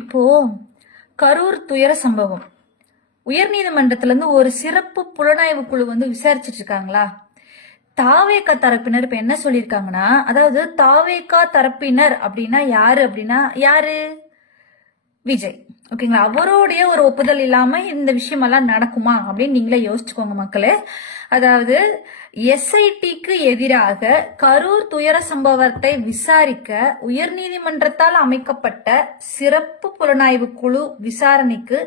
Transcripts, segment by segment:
இப்போ கரூர் துயர சம்பவம் உயர்நீதிமன்றத்துல இருந்து ஒரு சிறப்பு புலனாய்வு குழு விசாரிச்சுட்டு இருக்காங்களா? தாவேகா தரப்பினர் இப்ப என்ன சொல்லியிருக்காங்கன்னா, அதாவது தாவேகா தரப்பினர் அப்படின்னா யாரு? விஜய். ஓகேங்களா? அவருடைய ஒரு ஒப்புதல் இல்லாம இந்த விஷயம் எல்லாம் நடக்குமா அப்படின்னு நீங்களே யோசிச்சுக்கோங்க மக்களே. அதாவது எஸ்ஐடிக்கு எதிராக கரூர் துயர சம்பவத்தை விசாரிக்க உயர்நீதிமன்றத்தால் அமைக்கப்பட்ட சிறப்பு புலனாய்வு குழு விசாரணைக்கு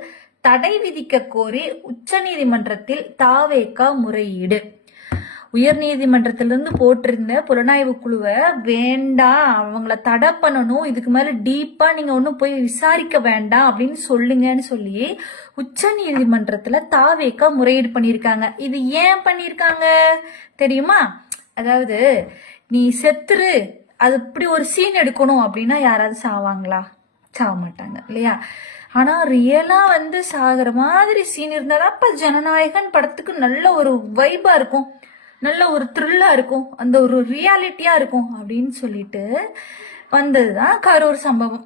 தடை விதிக்க கோரி உச்சநீதிமன்றத்தில் தாவேகா முறையீடு. உயர்நீதிமன்றத்திலிருந்து போட்டிருந்த புலனாய்வு குழுவை வேண்டாம், அவங்கள தடை பண்ணணும், இதுக்கு மேல டீப்பா நீங்க ஒன்னும் போய் விசாரிக்க வேண்டாம் அப்படின்னு சொல்லுங்கன்னு சொல்லி உச்ச நீதிமன்றத்துல தாவேகா முறையீடு பண்ணிருக்காங்க. இது ஏன் பண்ணிருக்காங்க தெரியுமா? அதாவது நீ செத்துரு, அது இப்படி ஒரு சீன் எடுக்கணும் அப்படின்னா யாராவது சாவாங்களா? சாவ மாட்டாங்க இல்லையா? ஆனா ரியலா சாகிற மாதிரி சீன் இருந்தாதான் அப்ப ஜனநாயகன் படத்துக்கு நல்ல ஒரு வைபா இருக்கும், நல்ல ஒரு த்ரில்லா இருக்கும், அந்த ஒரு ரியாலிட்டியா இருக்கும் அப்படின்னு சொல்லிட்டு வந்ததுதான் கரூர் சம்பவம்.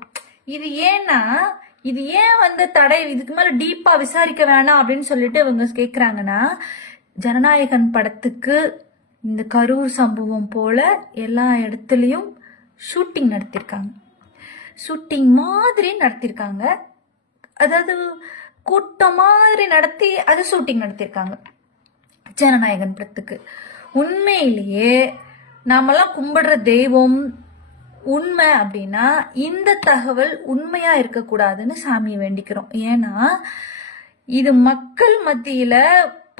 இது ஏன்னா இது ஏன் தடை, இதுக்கு மேல டீப்பா விசாரிக்க வேணாம் அப்படின்னு சொல்லிட்டு இவங்க கேக்குறாங்கன்னா, ஜனநாயகன் படத்துக்கு இந்த கரூர் சம்பவம் போல எல்லா இடத்துலயும் ஷூட்டிங் நடத்திருக்காங்க, ஷூட்டிங் மாதிரி நடத்திருக்காங்க, அதாவது கூட்டம் மாதிரி நடத்தி அது ஷூட்டிங் நடத்திருக்காங்க ஜனநாயகன் படத்துக்கு. உண்மையிலேயே நாமெல்லாம் கும்பிடுற தெய்வம் உண்மை அப்படின்னா இந்த தகவல் உண்மையா இருக்கக்கூடாதுன்னு சாமியை வேண்டிக்கிறோம். ஏன்னா இது மக்கள் மத்தியில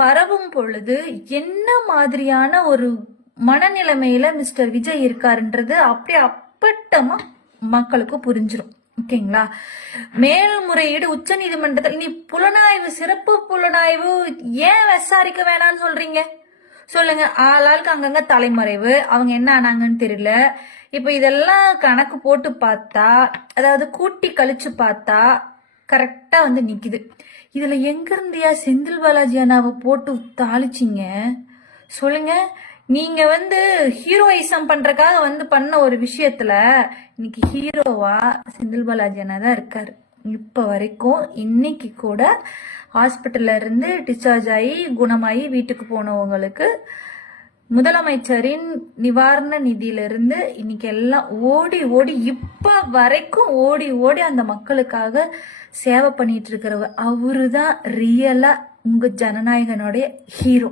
பரவும் பொழுது என்ன மாதிரியான ஒரு மனநிலைமையில மிஸ்டர் விஜய் இருக்காருன்றது அப்படியே அப்பட்டமா மக்களுக்கு புரிஞ்சிடும். ஓகேங்களா? மேல்முறையீடு உச்ச நீதிமன்றத்தில் நீ புலனாய்வு, சிறப்பு புலனாய்வு ஏன் விசாரிக்க வேணாம்னு சொல்றீங்க சொல்லுங்க. ஆளாளுக்கு அங்கங்க தலைமறைவு, அவங்க என்ன ஆனாங்கன்னு தெரியல. இப்ப இதெல்லாம் கணக்கு போட்டு பார்த்தா, அதாவது கூட்டி கழிச்சு பார்த்தா கரெக்டா நிக்குது. இதுல எங்க இருந்தியா செந்தில் பாலாஜி அண்ணாவை போட்டு தாளிச்சிங்க சொல்லுங்க. நீங்க ஹீரோயிசம் பண்றதுக்காக பண்ண ஒரு விஷயத்துல இன்னைக்கு ஹீரோவா செந்தில் பாலாஜி அண்ணா தான் இருக்காரு. இப்ப வரைக்கும் இன்னைக்கு கூட ஹாஸ்பிட்டல்ல இருந்து டிஸ்சார்ஜ் ஆகி குணமாயி வீட்டுக்கு போனவங்களுக்கு முதலமைச்சரின் நிவாரண நிதியிலிருந்து இன்னைக்கு எல்லாம் ஓடி ஓடி இப்ப வரைக்கும் ஓடி ஓடி அந்த மக்களுக்காக சேவை பண்ணிட்டு இருக்கிறவர் அவருதான் ரியலா உங்க ஜனநாயகனுடைய ஹீரோ.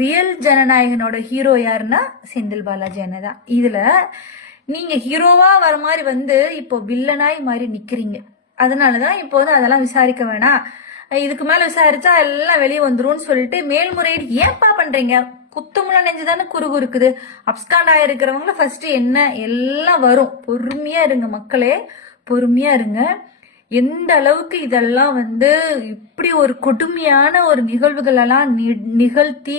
ரியல் ஜனநாயகனோட ஹீரோ யாருன்னா செந்தில் பாலாஜி அண்ணதான். இதுல நீங்க ஹீரோவா வர மாதிரி இப்போ வில்லனாய் மாதிரி நிக்கிறீங்க. அதனாலதான் இப்போ அதெல்லாம் விசாரிக்க வேணாம், இதுக்கு மேல விசாரிச்சா எல்லாம் வெளியே வந்துரும்னு சொல்லிட்டு மேல்முறையீடு ஏன்பா பண்றீங்க? குத்தமுள்ள நெஞ்சுதானே குறுகுறுக்குது. அப்ஸ்காண்ட் ஆயிருக்கிறவங்கள ஃபர்ஸ்ட் என்ன எல்லாம் வரும். பொறுமையா இருங்க மக்களே, பொறுமையா இருங்க. எந்த அளவுக்கு இதெல்லாம் இப்படி ஒரு கொடுமையான ஒரு நிகழ்வுகள் எல்லாம் நிகழ்த்தி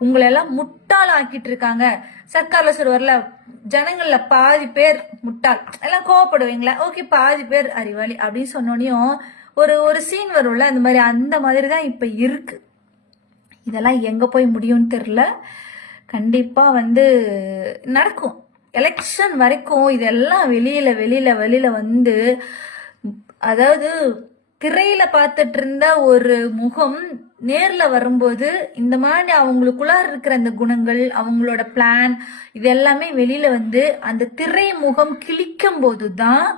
உங்களை எல்லாம் முட்டாள் ஆக்கிட்டு இருக்காங்க. சர்க்கார்ல சொல்லுவார்ல, ஜனங்கள்ல பாதி பேர் முட்டாள், எல்லாம் கோவப்படுவீங்களா? ஓகே, பாதி பேர் அறிவாளி அப்படின்னு சொன்னோனையும் ஒரு சீன் வரும்ல, அந்த மாதிரிதான் இப்ப இருக்கு. இதெல்லாம் எங்க போய் முடியும்னு தெரியல. கண்டிப்பா நடக்கும். எலெக்ஷன் வரைக்கும் இதெல்லாம் வெளியில வெளியில வெளியில அதாவது திரையில பார்த்துட்டு இருந்த ஒரு முகம் நேர்ல வரும்போது இந்த மாதிரி அவங்களுக்குள்ள இருக்கிற அந்த குணங்கள், அவங்களோட பிளான், இது எல்லாமே வெளியில அந்த திரை முகம் கிழிக்கும் போதுதான்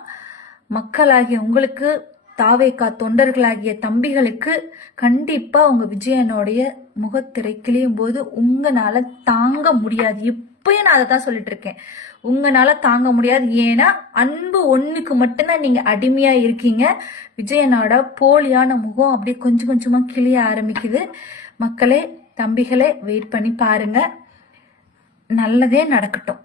மக்களாகிய உங்களுக்கு, தாவேகா தொண்டர்களாகிய தம்பிகளுக்கு கண்டிப்பா உங்க விஜயனுடைய முகத்திரை கிளியும் போது உங்களால தாங்க முடியாது. இப்பயும் நான் அதை தான் சொல்லிட்டு இருக்கேன், உங்களால தாங்க முடியாது. ஏன்னா அன்பு ஒண்ணுக்கு மட்டும்தான் நீங்க அடிமையா இருக்கீங்க. விஜயனோட போலியான முகம் அப்படியே கொஞ்சம் கொஞ்சமா கிளிய ஆரம்பிக்குது. மக்களே, தம்பிகளே, வெயிட் பண்ணி பாருங்க, நல்லதே நடக்கட்டும்.